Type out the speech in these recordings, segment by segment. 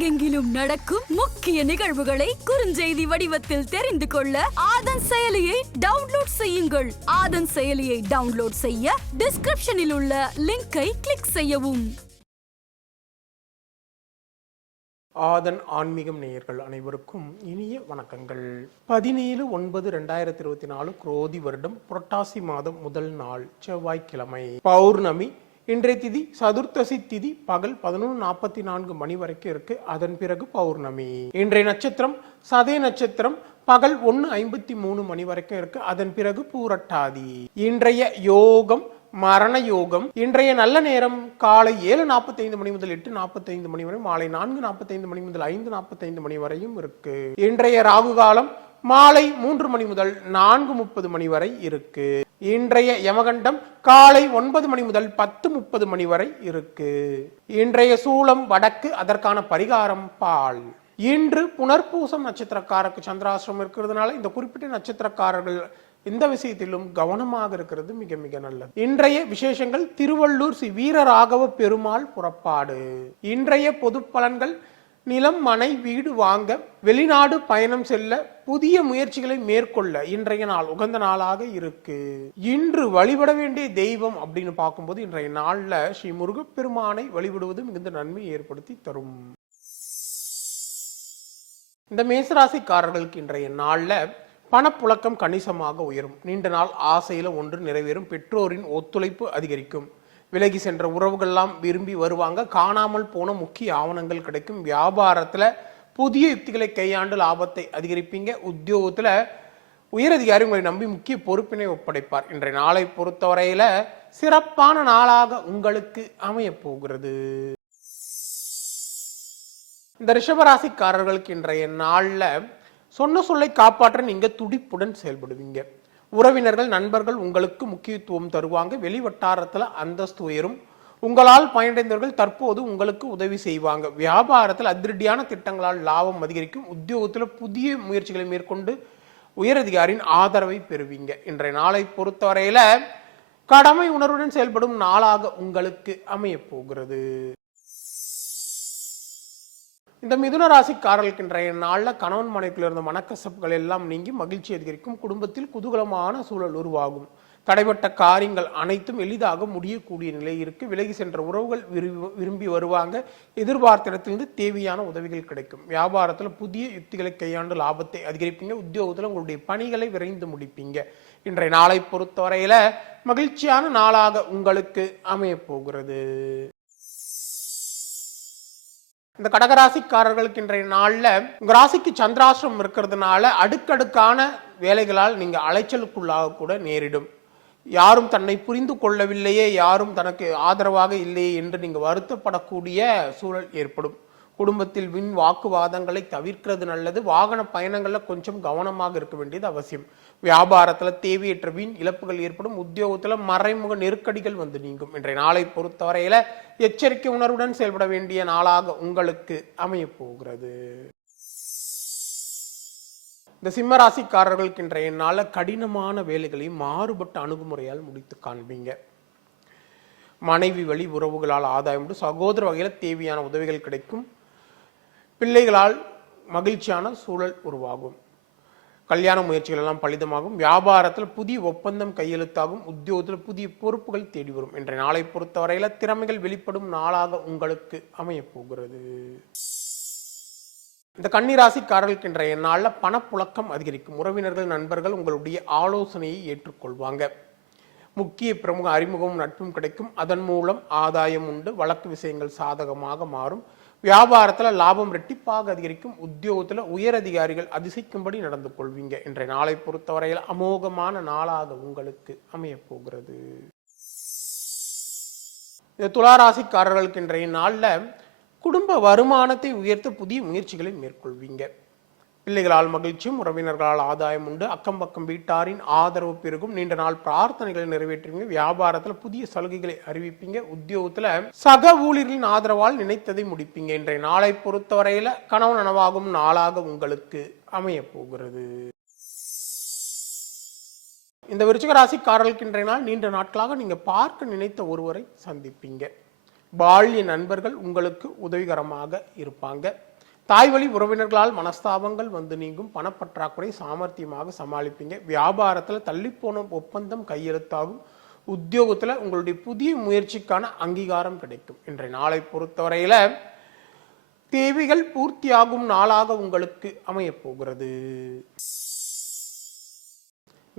உலகெங்கிலும் நடக்கும் முக்கிய நிகழ்வுகளை குறுஞ்செய்தி வடிவத்தில் தெரிந்து கொள்ள ஆதன் செயலியை டவுன்லோட் செய்யுங்கள். ஆதன் செயலியை டவுன்லோட் செய்ய டிஸ்கிரிப்ஷனில் உள்ள லிங்கை கிளிக் செய்யவும். ஆதன் ஆன்மீகம் நேயர்கள் அனைவருக்கும் இனிய வணக்கங்கள். பதினேழு ஒன்பது ரெண்டாயிரத்தி இருபத்தி நாலு குரோதி வருடம் புரட்டாசி மாதம் முதல் நாள் செவ்வாய்க்கிழமை. பௌர்ணமி இன்றைய திதி சதுர்த்தசி திதி பகல் பதினொன்று நாற்பத்தி நான்கு மணி வரைக்கும் இருக்கு. அதன் பிறகு பௌர்ணமி. இன்றைய நட்சத்திரம் சதய நட்சத்திரம் பகல் ஒன்று ஐம்பத்தி மூணு மணி வரைக்கும் இருக்கு. அதன் பிறகு பூரட்டாதி. இன்றைய யோகம் மரண யோகம். இன்றைய நல்ல நேரம் காலை ஏழு நாற்பத்தைந்து மணி முதல் எட்டு நாற்பத்தைந்து மணி வரை மாலை நான்கு நாற்பத்தைந்து மணி முதல் ஐந்து நாற்பத்தைந்து மணி வரையும் இருக்கு. இன்றைய ராகு காலம் மாலை மூன்று மணி முதல் நான்கு முப்பது மணி வரை இருக்கு. இன்றைய யமகண்டம் காலை ஒன்பது மணி முதல் பத்து முப்பது மணி வரை இருக்கு. இன்றைய சூலம் வடக்கு அதற்கான பரிகாரம் பால். இன்று புனர்பூசம் நட்சத்திரக்காரருக்கு சந்திராசிரம் இருக்கிறதுனால இந்த குறிப்பிட்ட நட்சத்திரக்காரர்கள் இந்த விஷயத்திலும் கவனமாக இருக்கிறது மிக மிக நல்லது. இன்றைய விசேஷங்கள் திருவள்ளூர் ஸ்ரீ வீரராகவ பெருமாள் புறப்பாடு. இன்றைய பொது பலன்கள் நிலம் மனை வீடு வாங்க வெளிநாடு பயணம் செல்ல புதிய முயற்சிகளை மேற்கொள்ள இன்றைய நாள் உகந்த நாளாக இருக்கு. இன்று வழிபட வேண்டிய தெய்வம் அப்படின்னு பார்க்கும்போது இன்றைய நாளில் ஸ்ரீ முருகப்பெருமானை வழிபடுவது மிகுந்த நன்மை ஏற்படுத்தி தரும். இந்த மேசராசிக்காரர்களுக்கு இன்றைய நாளில் பணப்புழக்கம் கணிசமாக உயரும். நீண்ட நாள் ஆசையில் ஒன்று நிறைவேறும். பெற்றோரின் ஒத்துழைப்பு அதிகரிக்கும். விலகி சென்ற உறவுகள்லாம் விரும்பி வருவாங்க. காணாமல் போன முக்கிய ஆவணங்கள் கிடைக்கும். வியாபாரத்தில் புதிய யுக்திகளை கையாண்டு லாபத்தை அதிகரிப்பீங்க. உத்தியோகத்தில் உயரதிகாரி உங்களை நம்பி முக்கிய பொறுப்பினை ஒப்படைப்பார். இன்றைய நாளை பொறுத்தவரையில் சிறப்பான நாளாக உங்களுக்கு அமையப் போகிறது இந்த ரிஷபராசிக்காரர்களுக்கு இன்றைய நாளில் சொன்ன சொல்லை காப்பாற்ற நீங்கள் துடிப்புடன் செயல்படுவீங்க. உறவினர்கள் நண்பர்கள் உங்களுக்கு முக்கியத்துவம் தருவாங்க. வெளி வட்டாரத்தில் அந்தஸ்து உயரும். உங்களால் பயனடைந்தவர்கள் தற்போது உங்களுக்கு உதவி செய்வாங்க. வியாபாரத்தில் அதிரடியான திட்டங்களால் லாபம் அதிகரிக்கும். உத்தியோகத்தில் புதிய முயற்சிகளை மேற்கொண்டு உயரதிகாரியின் ஆதரவை பெறுவீங்க. இன்றைய நாளை பொறுத்தவரையில் கடமை உணர்வுடன் செயல்படும் நாளாக உங்களுக்கு அமையப் போகிறது. இந்த மிதுன ராசிக்காரர்களுக்கு இன்றைய நாளில் கணவன் மனைவிக்குள் இருந்த மனக்கசப்புகள் எல்லாம் நீங்கி மகிழ்ச்சி அதிகரிக்கும். குடும்பத்தில் குதூகலமான சூழல் உருவாகும். தடைப்பட்ட காரியங்கள் அனைத்தும் எளிதாக முடியக்கூடிய நிலை இருக்கு. விலகி சென்ற உறவுகள் விரும்பி விரும்பி வருவாங்க. எதிர்பார்த்த இடத்திலிருந்து தேவையான உதவிகள் கிடைக்கும். வியாபாரத்தில் புதிய யுக்திகளை கையாண்டு லாபத்தை அதிகரிப்பீங்க. உத்தியோகத்தில் உங்களுடைய பணிகளை விரைந்து முடிப்பீங்க. இன்றைய நாளை பொறுத்தவரையில மகிழ்ச்சியான நாளாக உங்களுக்கு அமையப்போகிறது இந்த கடகராசிக்காரர்களுக்கு இன்றைய நாளில் உங்கள் ராசிக்கு சந்திராசிரம் இருக்கிறதுனால அடுக்கடுக்கான வேலைகளால் நீங்கள் அலைச்சலுக்குள்ளாக கூட நேரிடும். யாரும் தன்னை புரிந்து கொள்ளவில்லையே யாரும் தனக்கு ஆதரவாக இல்லையே என்று நீங்கள் வருத்தப்படக்கூடிய சூழல் ஏற்படும். குடும்பத்தில் வின் வாக்குவாதங்களை தவிர்க்கிறது நல்லது. வாகன பயணங்களில் கொஞ்சம் கவனமாக இருக்க வேண்டியது அவசியம். வியாபாரத்தில் தேவையற்ற வீண் இழப்புகள் ஏற்படும். உத்தியோகத்தில் மறைமுக நெருக்கடிகள் வந்து நீங்கும். இன்றைய நாளை பொறுத்தவரையில எச்சரிக்கை உணர்வுடன் செயல்பட வேண்டிய நாளாக உங்களுக்கு அமையப்போகிறது. இந்த சிம்மராசிக்காரர்களுக்கு இன்றைய நாளில் கடினமான வேலைகளை மாறுபட்ட அணுகுமுறையால் முடித்து காண்பீங்க. மனைவி வழி உறவுகளால் ஆதாயம் உண்டு. சகோதர வகையில் தேவையான உதவிகள் கிடைக்கும். பிள்ளைகளால் மகிழ்ச்சியான சூழல் உருவாகும். கல்யாண முயற்சிகள் எல்லாம் பலிதமாகும். வியாபாரத்தில் புதிய ஒப்பந்தம் கையெழுத்தாகும். உத்தியோகத்தில் புதிய பொறுப்புகள் தேடி வரும் என்ற நாளை பொறுத்தவரையில் திறமைகள் வெளிப்படும் நாளாக உங்களுக்கு அமையப்போகிறது. இந்த கன்னிராசிக்காரர்களுக்கு இன்றைய நாளில் பணப்புழக்கம் அதிகரிக்கும். உறவினர்கள் நண்பர்கள் உங்களுடைய ஆலோசனையை ஏற்றுக்கொள்வாங்க. முக்கிய பிரமுக அறிமுகமும் நட்பும் கிடைக்கும். அதன் மூலம் ஆதாயம் உண்டு. வழக்கு விஷயங்கள் சாதகமாக மாறும். வியாபாரத்தில் லாபம் ரெட்டிப்பாக அதிகரிக்கும். உத்தியோகத்தில் உயர் அதிகாரிகள் அதிசயிக்கும்படி நடந்து கொள்வீங்க. இன்றைய நாளை பொறுத்தவரையில் அமோகமான நாளாக உங்களுக்கு அமையப்போகிறது இந்த துளாராசிக்காரர்களுக்கு இன்றைய நாளில் குடும்ப வருமானத்தை உயர்த்த புதிய முயற்சிகளை மேற்கொள்வீங்க. பிள்ளைகளால் மகிழ்ச்சியும் உறவினர்களால் ஆதாயம் உண்டு. அக்கம் பக்கம் வீட்டாரின் ஆதரவு பெருகும். நீண்ட நாள் பிரார்த்தனைகளை நிறைவேற்றுவீங்க. வியாபாரத்தில் புதிய சலுகைகளை அறிவிப்பீங்க. உத்தியோகத்தில் சக ஊழியர்களின் ஆதரவால் நினைத்ததை முடிப்பீங்க. இன்றைய நாளை பொறுத்தவரையில கனவு நனவாகும் நாளாக உங்களுக்கு அமைய போகிறது இந்த விருச்சிக ராசிக்காரர்களுக்கு இன்றைய நாள் நீண்ட நாட்களாக நீங்க பார்க்க நினைத்த ஒருவரை சந்திப்பீங்க. பால்ய நண்பர்கள் உங்களுக்கு உதவிகரமாக இருப்பாங்க. தாய் வழி உறவினர்களால் மனஸ்தாபங்கள் வந்து நீங்கும் பணப்பற்றாக்குறை சாமர்த்தியமாக சமாளிப்பீங்க. வியாபாரத்தில் தள்ளிப்போன ஒப்பந்தம் கையெழுத்தாகும். உத்தியோகத்தில் உங்களுடைய புதிய முயற்சிக்கான அங்கீகாரம் கிடைக்கும். இன்றைய நாளை பொறுத்தவரையில் தேவைகள் பூர்த்தியாகும் நாளாக உங்களுக்கு அமையப் போகிறது.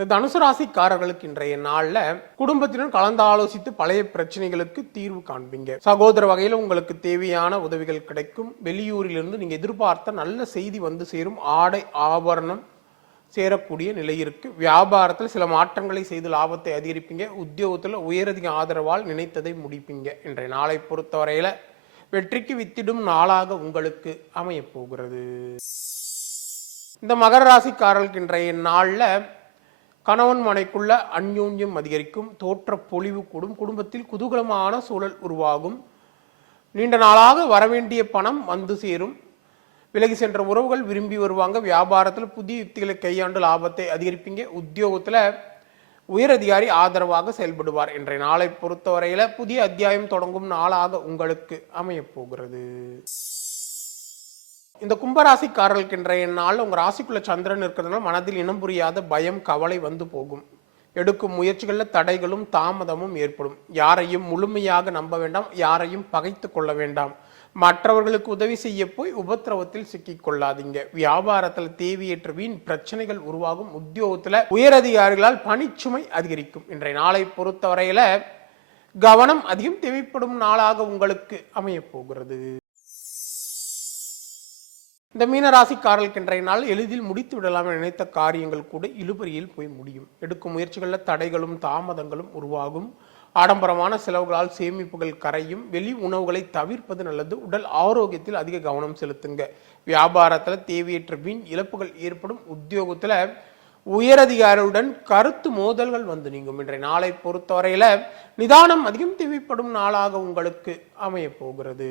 இந்த தனுசு ராசிக்காரர்களுக்கு இன்றைய நாள்ல குடும்பத்தினர் கலந்து ஆலோசித்து பழைய பிரச்சனைகளுக்கு தீர்வு காண்பீங்க. சகோதர வகையில் உங்களுக்கு தேவையான உதவிகள் கிடைக்கும். வெளியூரிலிருந்து நீங்க எதிர்பார்த்த நல்ல செய்தி வந்து சேரும். ஆடை ஆபரணம் சேரக்கூடிய நிலை இருக்கு. வியாபாரத்தில் சில மாற்றங்களை செய்து லாபத்தை அதிகரிப்பீங்க. உத்தியோகத்தில் உயரதிக ஆதரவால் நினைத்ததை முடிப்பீங்க. இன்றைய நாளை பொறுத்தவரையில வெற்றிக்கு வித்திடும் நாளாக உங்களுக்கு அமையப் போகிறது. இந்த மகர ராசிக்காரர்களுக்கு இன்றைய நாளில் கணவன் மனைக்குள்ள அந்யோன்யம் அதிகரிக்கும் தோற்ற பொலிவு கூடும் குடும்பத்தில் குதூகலமான சூழல் உருவாகும். நீண்ட நாளாக வரவேண்டிய பணம் வந்து சேரும். விலகி சென்ற உறவுகள் விரும்பி வருவாங்க. வியாபாரத்தில் புதிய யுக்திகளை கையாண்டு லாபத்தை அதிகரிப்பீங்க. உத்தியோகத்தில் உயரதிகாரி ஆதரவாக செயல்படுவார். இன்றைய நாளை பொறுத்தவரையில புதிய அத்தியாயம் தொடங்கும் நாளாக உங்களுக்கு அமையப் போகிறது. இந்த கும்பராசிக்காரர்களுக்கு இன்றைய நாள் உங்கள் ராசிக்குள்ள சந்திரன் இருக்கிறதுனால மனதில் இனம் புரியாத பயம் கவலை வந்து போகும். எடுக்கும் முயற்சிகளில் தடைகளும் தாமதமும் ஏற்படும். யாரையும் முழுமையாக நம்ப வேண்டாம் யாரையும் பகைத்து கொள்ள வேண்டாம். மற்றவர்களுக்கு உதவி செய்ய போய் உபத்திரவத்தில் சிக்கிக்கொள்ளாதீங்க வியாபாரத்தில் தேவையற்ற வீண் பிரச்சனைகள் உருவாகும். உத்தியோகத்தில் உயரதிகாரிகளால் பணிச்சுமை அதிகரிக்கும். இன்றைய நாளை பொறுத்தவரையில் கவனம் அதிகம் தேவைப்படும் நாளாக உங்களுக்கு அமையப் போகிறது. இந்த மீனராசிக்காரர்களுக்கு இன்றைய நாள் எளிதில் முடித்து விடலாம் என நினைத்த காரியங்கள் கூட இழுபறியில் போய் முடியும். எடுக்கும் முயற்சிகளில் தடைகளும் தாமதங்களும் உருவாகும். ஆடம்பரமான செலவுகளால் சேமிப்புகள் கரையும். வெளி உணவுகளை தவிர்ப்பது நல்லது. உடல் ஆரோக்கியத்தில் அதிக கவனம் செலுத்துங்க. வியாபாரத்தில் தேவையற்ற வீண் இழப்புகள் ஏற்படும். உத்தியோகத்தில் உயரதிகாரியுடன் கருத்து மோதல்கள் வந்து நீங்கும். இன்றைய நாளை பொறுத்தவரையில் நிதானம் அதிகம் தேவைப்படும் நாளாக உங்களுக்கு அமையப் போகிறது.